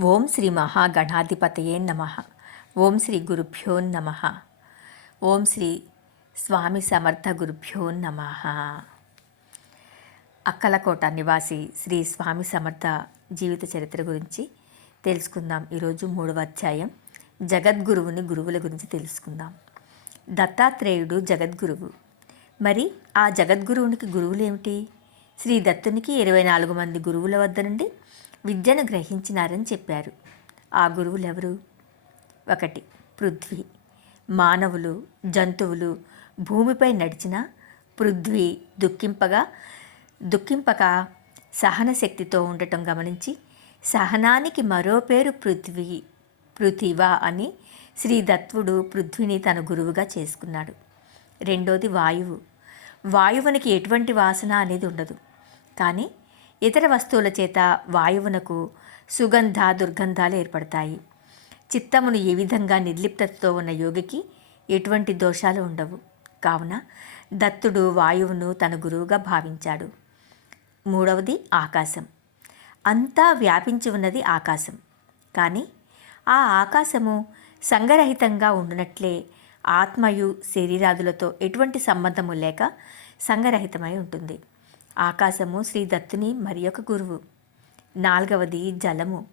ఓం శ్రీ మహాగణాధిపతయే నమ. ఓం శ్రీ గురుభ్యో నమ. ఓం శ్రీ స్వామి సమర్థ గురుభ్యో నమ. అక్కలకోట నివాసి శ్రీ స్వామి సమర్థ జీవిత చరిత్ర గురించి తెలుసుకుందాం. ఈరోజు మూడవ అధ్యాయం. జగద్గురువుని గురువుల గురించి తెలుసుకుందాం. దత్తాత్రేయుడు జగద్గురువు. మరి ఆ జగద్గురువునికి గురువులు ఏమిటి శ్రీ దత్తునికి ఇరవై నాలుగు మంది గురువుల వద్ద నుండి విద్యను గ్రహించినారని చెప్పారు. ఆ గురువులు ఎవరు ఒకటి పృథ్వీ. మానవులు జంతువులు భూమిపై నడిచిన పృథ్వీ దుఃఖింపగా దుఃఖింపక సహన శక్తితో ఉండటం గమనించి సహనానికి మరో పేరు పృథ్వీ పృథివా అని శ్రీ దత్తుడు పృథ్వీని తన గురువుగా చేసుకున్నాడు. రెండోది వాయువు. వాయువునికి ఎటువంటి వాసన అనేది ఉండదు. కానీ ఇతర వస్తువుల చేత వాయువునకు సుగంధ దుర్గంధాలు ఏర్పడతాయి. చిత్తమును ఏ విధంగా నిర్లిప్తతో ఉన్న యోగికి ఎటువంటి దోషాలు ఉండవు. కావున దత్తుడు వాయువును తన గురువుగా భావించాడు. మూడవది ఆకాశం. అంతా వ్యాపించి ఉన్నది ఆకాశం. కానీ ఆ ఆకాశము సంగరహితంగా ఉండునట్లే ఆత్మయు శరీరాదులతో ఎటువంటి సంబంధము లేక సంగరహితమై ఉంటుంది. ఆకాశము శ్రీ దత్తుని మరి ఒక గురువు. నాలుగవది జలము.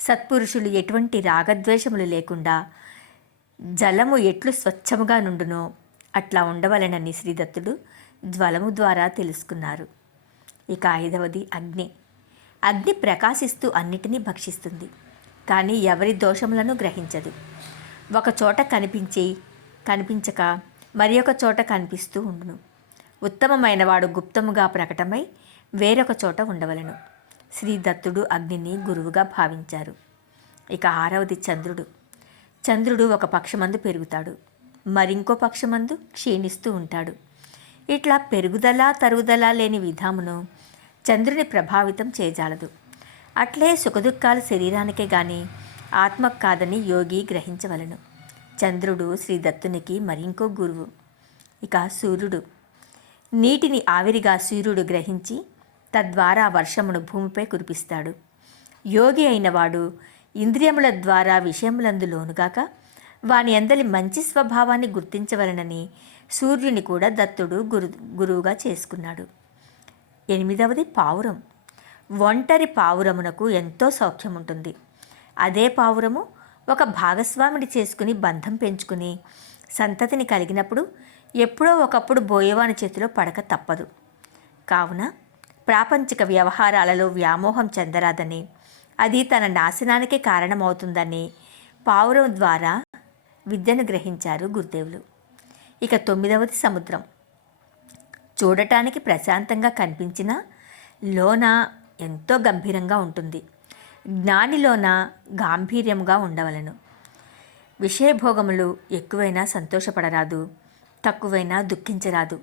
సత్పురుషులు ఎటువంటి రాగద్వేషములు లేకుండా జలము ఎట్లు స్వచ్ఛముగా నుండునో అట్లా ఉండవలనని శ్రీదత్తుడు జ్వలము ద్వారా తెలుసుకున్నారు. ఇక ఐదవది అగ్ని. అగ్ని ప్రకాశిస్తూ అన్నిటినీ భక్షిస్తుంది కానీ ఎవరి దోషములను గ్రహించదు. ఒక చోట కనిపించి కనిపించక మరి ఒక చోట కనిపిస్తూ ఉండును. ఉత్తమమైనవాడు గుప్తముగా ప్రకటమై వేరొక చోట ఉండవలను. శ్రీ దత్తుడు అగ్నిని గురువుగా భావించారు. ఇక ఆరవది చంద్రుడు. చంద్రుడు ఒక పక్షమందు పెరుగుతాడు. మరింకో పక్షమందు క్షీణిస్తూ ఉంటాడు. ఇట్లా పెరుగుదల తరుగుదల లేని విధామును చంద్రుని ప్రభావితం చేయజాలదు అట్లే సుఖదుఖాలు శరీరానికే గాని ఆత్మకు కాదని యోగి గ్రహించవలను. చంద్రుడు శ్రీ దత్తునికి మరింకో గురువు. ఇక సూర్యుడు. నీటిని ఆవిరిగా సూర్యుడు గ్రహించి తద్వారా వర్షమును భూమిపై కురిపిస్తాడు. యోగి అయినవాడు ఇంద్రియముల ద్వారా విషయములందు లోనుగాక వాని అందలి మంచి స్వభావాన్ని గుర్తించవలనని సూర్యుని కూడా దత్తుడు గురు గురువుగా చేసుకున్నాడు. ఎనిమిదవది పావురం. ఒంటరి పావురమునకు ఎంతో సౌఖ్యం ఉంటుంది అదే పావురము ఒక భాగస్వామిని చేసుకుని బంధం పెంచుకుని సంతతిని కలిగినప్పుడు ఎప్పుడో ఒకప్పుడు బోయేవాని చేతిలో పడక తప్పదు. కావున ప్రాపంచిక వ్యవహారాలలో వ్యామోహం చెందరాదని అది తన నాశనానికి కారణమవుతుందని పావురం ద్వారా విద్యను గ్రహించారు గురుదేవులు. ఇక తొమ్మిదవది సముద్రం. చూడటానికి ప్రశాంతంగా కనిపించిన లోన ఎంతో గంభీరంగా ఉంటుంది. జ్ఞానిలోన గాంభీర్యంగా ఉండవలను. విషయభోగములు ఎక్కువైనా సంతోషపడరాదు. తక్కువైనా దుఃఖించరాదు.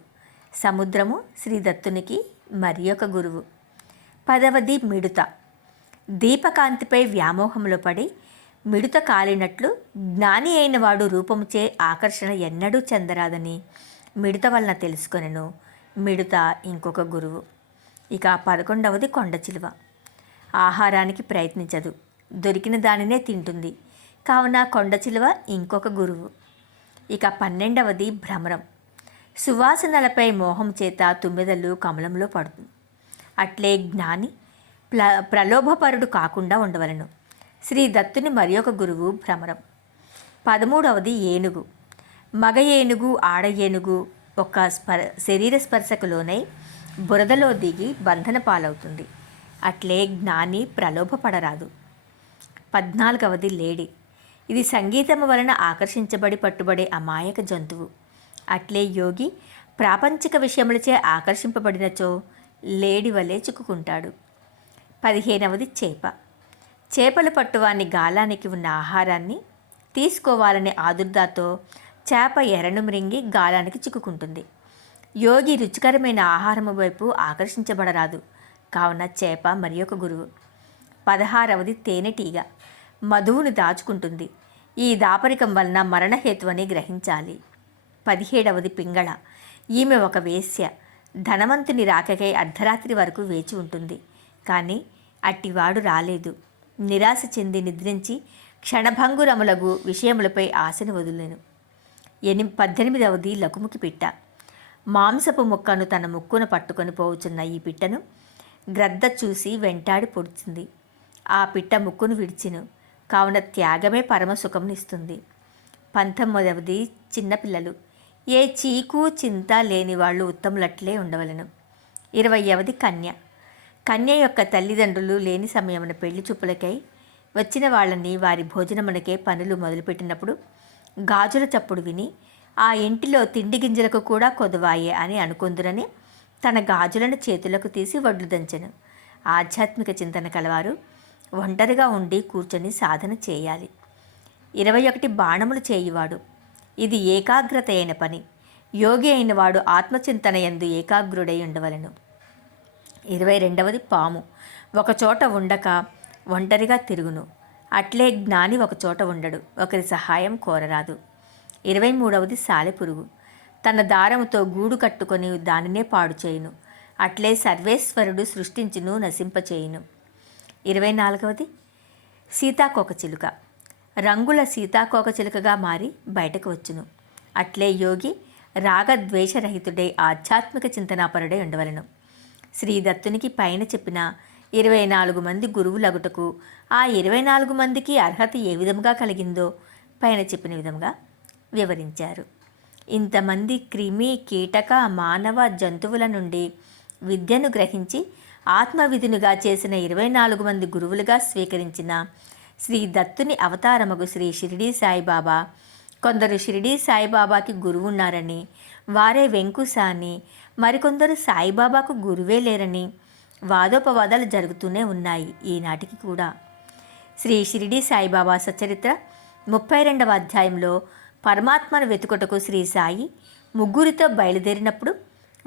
సముద్రము శ్రీదత్తునికి మరి ఒక గురువు. పదవది మిడుత. దీపకాంతిపై వ్యామోహంలో పడి మిడుత కాలినట్లు జ్ఞాని అయిన వాడు రూపముచే ఆకర్షణ ఎన్నడూ చెందరాదని మిడత వలన తెలుసుకొనెను. మిడుత ఇంకొక గురువు. ఇక పదకొండవది కొండ చిలువ. ఆహారానికి ప్రయత్నించదు. దొరికిన దానినే తింటుంది. కావున కొండ చిలువ ఇంకొక గురువు. ఇక పన్నెండవది భ్రమరం. సువాసనలపై మోహం చేత తుమ్మెదలు కమలంలో పడుతుంది. అట్లే జ్ఞాని ప్ల ప్రలోభపరుడు కాకుండా ఉండవలను. శ్రీ దత్తుని మరి ఒక గురువు భ్రమరం. పదమూడవది ఏనుగు. మగ ఏనుగు ఆడ ఏనుగు ఒక స్పర్ శరీర స్పర్శకులోనై బురదలో దిగి బంధన పాలవుతుంది. అట్లే జ్ఞాని ప్రలోభపడరాదు. పద్నాలుగవది లేడీ. ఇది సంగీతము వలన ఆకర్షించబడి పట్టుబడే అమాయక జంతువు. అట్లే యోగి ప్రాపంచిక విషయములచే ఆకర్షింపబడినచో లేడి వలె చిక్కుకుంటాడు. పదిహేనవది చేప. చేపలు పట్టువాని గాలానికి ఉన్న ఆహారాన్ని తీసుకోవాలనే ఆదుర్దాతో చేప ఎరను మృంగి గాలానికి చిక్కుకుంటుంది. యోగి రుచికరమైన ఆహారము వైపు ఆకర్షించబడరాదు. కావున చేప మరి ఒక గురువు. పదహారవది తేనెటీగ. మధువును దాచుకుంటుంది. ఈ దాపరికం వలన మరణహేతువని గ్రహించాలి. పదిహేడవది పింగళ. ఈమె ఒక వేశ్య. ధనవంతుని రాకకై అర్ధరాత్రి వరకు వేచి ఉంటుంది. కానీ అట్టివాడు రాలేదు. నిరాశ చెంది నిద్రించి క్షణభంగురములగు విషయములపై ఆశను వదిలేను. ఎని పద్దెనిమిదవది లకుముకి పిట్ట. మాంసపు ముక్కను తన ముక్కున పట్టుకొని పోవుచున్న ఈ పిట్టను గ్రద్ద చూసి వెంటాడి పొడిచింది. ఆ పిట్ట ముక్కును విడిచిను. కావున త్యాగమే పరమసుఖంనిస్తుంది పంతొమ్మిదవది చిన్నపిల్లలు. ఏ చీకు చింత లేని వాళ్ళు ఉత్తములట్లే ఉండవలను. ఇరవయవది కన్య. కన్య యొక్క తల్లిదండ్రులు లేని సమయమున పెళ్ళి చూపులకై వచ్చిన వాళ్ళని వారి భోజనమునకే పనులు మొదలుపెట్టినప్పుడు గాజుల చప్పుడు విని ఆ ఇంటిలో తిండి గింజలకు కూడా కొదవాయే అని అనుకుందురని తన గాజులను చేతులకు తీసి వడ్లు దంచెను. ఆధ్యాత్మిక చింతన కలవారు ఒంటరిగా ఉండి కూర్చొని సాధన చేయాలి. ఇరవై ఒకటి బాణములు చేయువాడు. ఇది ఏకాగ్రత అయిన పని. యోగి అయిన వాడు ఆత్మచింతన ఎందు ఏకాగ్రుడై ఉండవలను. ఇరవై రెండవది పాము. ఒకచోట ఉండక ఒంటరిగా తిరుగును. అట్లే జ్ఞాని ఒకచోట ఉండడు. ఒకరి సహాయం కోరరాదు. ఇరవై మూడవది సాలెపురుగు. తన దారముతో గూడు కట్టుకొని దానినే పాడు చేయును. అట్లే సర్వేశ్వరుడు సృష్టించును నశింపచేయును. ఇరవై నాలుగవది. సీతాకోక చిలుక. రంగుల సీతాకోక చిలుకగా మారి బయటకు వచ్చును. అట్లే యోగి రాగద్వేషరహితుడై ఆధ్యాత్మిక చింతనాపరుడై ఉండవలను. శ్రీ దత్తునికి పైన చెప్పిన ఇరవై నాలుగు మంది గురువులగుటకు ఆ ఇరవై నాలుగు మందికి అర్హత ఏ విధంగా కలిగిందో పైన చెప్పిన విధంగా వివరించారు. ఇంతమంది క్రిమి కీటక మానవ జంతువుల నుండి విద్యను గ్రహించి ఆత్మవిధునిగా చేసిన ఇరవై నాలుగు మంది గురువులుగా స్వీకరించిన శ్రీ దత్తుని అవతారముగు శ్రీ షిరిడీ సాయిబాబా. కొందరు షిరిడీ సాయిబాబాకి గురువు ఉన్నారని వారే వెంకుస అని మరికొందరు సాయిబాబాకు గురువే లేరని వాదోపవాదాలు జరుగుతూనే ఉన్నాయి ఈనాటికి కూడా. శ్రీ షిరిడీ సాయిబాబా సచరిత్ర ముప్పై రెండవ అధ్యాయంలో పరమాత్మను వెతుకుటకు శ్రీ సాయి ముగ్గురితో బయలుదేరినప్పుడు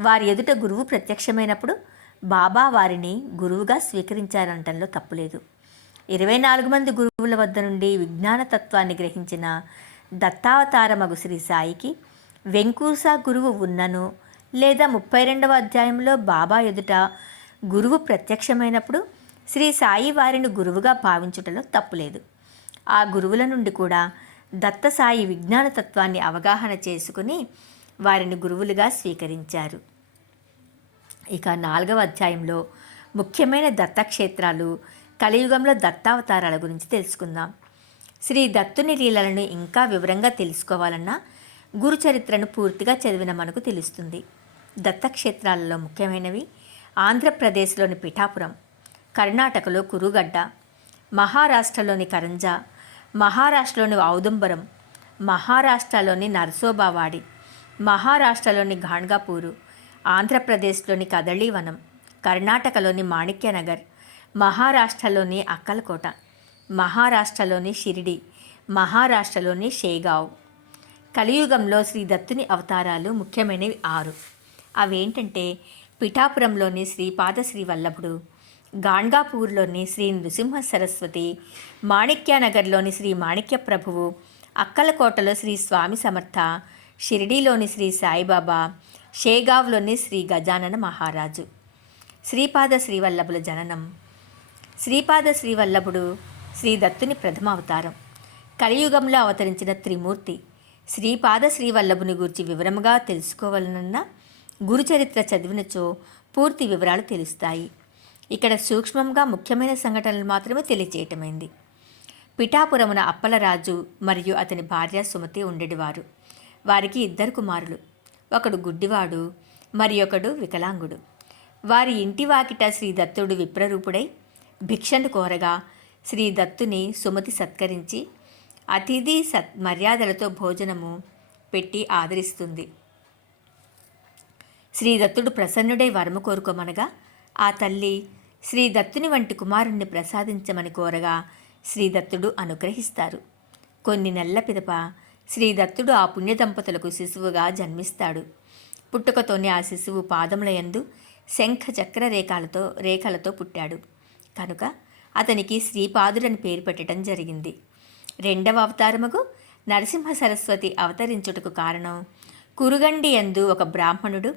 వారి ఎదుట గురువు ప్రత్యక్షమైనప్పుడు బాబా వారిని గురువుగా స్వీకరించారనటంలో తప్పులేదు. ఇరవై నాలుగు మంది గురువుల వద్ద నుండి విజ్ఞాన తత్వాన్ని గ్రహించిన దత్తావతారమగు శ్రీ సాయికి వెంకూస గురువు ఉన్నను లేదా ముప్పై రెండవ అధ్యాయంలో బాబా ఎదుట గురువు ప్రత్యక్షమైనప్పుడు శ్రీ సాయి వారిని గురువుగా భావించుటలో తప్పులేదు. ఆ గురువుల నుండి కూడా దత్త సాయి విజ్ఞాన తత్వాన్ని అవగాహన చేసుకుని వారిని గురువులుగా స్వీకరించారు. ఇక నాలుగవ అధ్యాయంలో ముఖ్యమైన దత్తక్షేత్రాలు కలియుగంలో దత్తావతారాల గురించి తెలుసుకుందాం. శ్రీ దత్తుని లీలలను ఇంకా వివరంగా తెలుసుకోవాలన్నా గురు చరిత్రను పూర్తిగా చదివిన మనకు తెలుస్తుంది. దత్తక్షేత్రాలలో ముఖ్యమైనవి ఆంధ్రప్రదేశ్లోని పిఠాపురం కర్ణాటకలో కురుగడ్డ మహారాష్ట్రలోని కరంజా మహారాష్ట్రలోని ఔదుంబరం మహారాష్ట్రలోని నర్సోబావాడి మహారాష్ట్రలోని గాణ్గాపూరు ఆంధ్రప్రదేశ్లోని కదళీవనం కర్ణాటకలోని మాణిక్యనగర్ మహారాష్ట్రలోని అక్కలకోట మహారాష్ట్రలోని షిరిడి మహారాష్ట్రలోని షేగావ్. కలియుగంలో శ్రీ దత్తుని అవతారాలు ముఖ్యమైనవి ఆరు. అవేంటంటే పిఠాపురంలోని శ్రీపాద శ్రీ వల్లభుడు గాణ్గాపూర్లోని శ్రీ నృసింహ సరస్వతి మాణిక్యనగర్లోని శ్రీ మాణిక్య ప్రభువు అక్కలకోటలో శ్రీ స్వామి సమర్థ షిరిడీలోని శ్రీ సాయిబాబా షేగావ్లోని శ్రీ గజానన మహారాజు. శ్రీపాద శ్రీవల్లభుల జననం. శ్రీపాద శ్రీవల్లభుడు శ్రీ దత్తుని ప్రథమ అవతారం. కలియుగంలో అవతరించిన త్రిమూర్తి శ్రీపాద శ్రీవల్లభుని గురించి వివరముగా తెలుసుకోవాలన్న గురుచరిత్ర చదివినచో పూర్తి వివరాలు తెలుస్తాయి. ఇక్కడ సూక్ష్మంగా ముఖ్యమైన సంఘటనలు మాత్రమే తెలియచేయటమైంది. పిఠాపురమున అప్పలరాజు మరియు అతని భార్య సుమతి ఉండేటివారు. వారికి ఇద్దరు కుమారులు. ఒకడు గుడ్డివాడు మరి ఒకడు వికలాంగుడు. వారి ఇంటి వాకిట శ్రీ దత్తుడు విప్రరూపుడై భిక్షను కోరగా శ్రీ దత్తుని సుమతి సత్కరించి అతిథి సత్ మర్యాదలతో భోజనము పెట్టి ఆదరిస్తుంది. శ్రీ దత్తుడు ప్రసన్నుడై వరము కోరుకోమనగా ఆ తల్లి శ్రీ దత్తుని వంటి కుమారుణ్ణి ప్రసాదించమని కోరగా శ్రీదత్తుడు అనుగ్రహిస్తారు. కొన్ని నెలల పిదప శ్రీ దత్తుడు ఆ పుణ్య దంపతులకు శిశువుగా జన్మిస్తాడు. పుట్టుకతోనే ఆ శిశువు పాదముల యందు శంఖ చక్ర రేఖలతో రేఖలతో పుట్టాడు. కనుక అతనికి శ్రీపాదుడని పేరు పెట్టడం జరిగింది. రెండవ అవతారముకు నరసింహ సరస్వతి అవతరించుటకు కారణం కురుగండి యందు ఒక బ్రాహ్మణుడు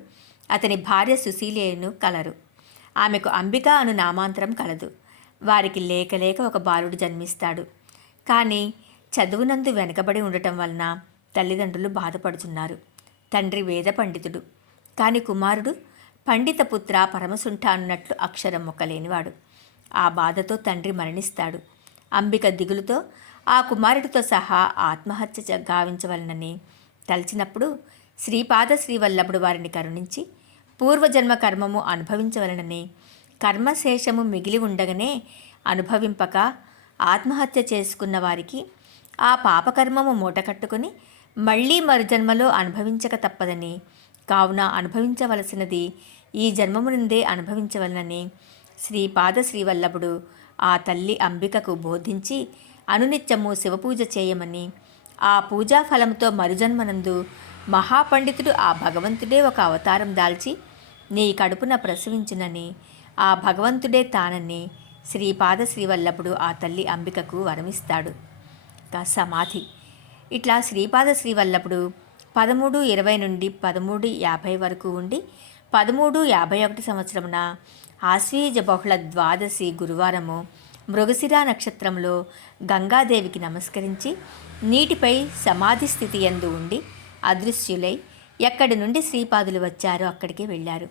అతని భార్య సుశీలేయును కలరు. ఆమెకు అంబిక అను నామాంతరం కలదు. వారికి లేక లేక ఒక బాలుడు జన్మిస్తాడు. కానీ చదువునందు వెనకబడి ఉండటం వలన తల్లిదండ్రులు బాధపడుతున్నారు తండ్రి వేద పండితుడు. కాని కుమారుడు పండిత పుత్ర పరమసుంఠ అన్నట్లు అక్షరం మొక్కలేనివాడు ఆ బాధతో తండ్రి మరణిస్తాడు. అంబిక దిగులుతో ఆ కుమారుడితో సహా ఆత్మహత్య గావించవలనని తలచినప్పుడు శ్రీపాద శ్రీవల్లభుడు వారిని కరుణించి పూర్వజన్మ కర్మము అనుభవించవలనని కర్మశేషము మిగిలి ఉండగానే అనుభవింపక ఆత్మహత్య చేసుకున్న వారికి ఆ పాపకర్మము మూటకట్టుకుని మళ్ళీ మరు జన్మలో అనుభవించక తప్పదని. కావున అనుభవించవలసినది ఈ జన్మము నుండే అనుభవించవలనని శ్రీపాద శ్రీవల్లభుడు ఆ తల్లి అంబికకు బోధించి అనునిత్యము శివపూజ చేయమని ఆ పూజా ఫలంతో మరుజన్మనందు మహాపండితుడు ఆ భగవంతుడే ఒక అవతారం దాల్చి నీ కడుపున ప్రసవించునని ఆ భగవంతుడే తానని శ్రీపాద శ్రీవల్లభుడు ఆ తల్లి అంబికకు వరమిస్తాడు. యొక్క సమాధి. ఇట్లా శ్రీపాద శ్రీవల్లభుడు పదమూడు ఇరవై నుండి పదమూడు యాభై వరకు ఉండి పదమూడు యాభై ఒకటి సంవత్సరమున ఆశ్వీజ బహుళ ద్వాదశి గురువారము మృగశిరా నక్షత్రంలో గంగాదేవికి నమస్కరించి నీటిపై సమాధి స్థితి ఎందు ఉండి అదృశ్యులై ఎక్కడి నుండి శ్రీపాదులు వచ్చారో అక్కడికి వెళ్ళారు.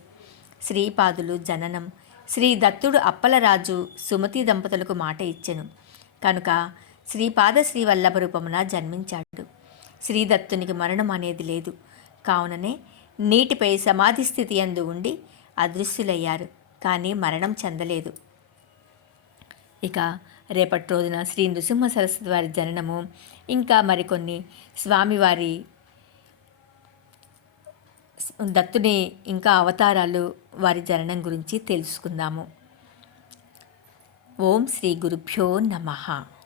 శ్రీపాదులు జననం శ్రీ దత్తుడు అప్పలరాజు సుమతి దంపతులకు మాట ఇచ్చెను. కనుక శ్రీపాద శ్రీవల్లభ రూపమున జన్మించాడు. శ్రీదత్తునికి మరణం అనేది లేదు. కావుననే నీటిపై సమాధి స్థితి అందు ఉండి అదృశ్యులయ్యారు. కానీ మరణం చెందలేదు. ఇక రేపటి రోజున శ్రీ నృసింహ సరస్వతి వారి జననము ఇంకా మరికొన్ని స్వామివారి దత్తుని ఇంకా అవతారాలు వారి జననం గురించి తెలుసుకుందాము. ఓం శ్రీ గురుభ్యో నమః.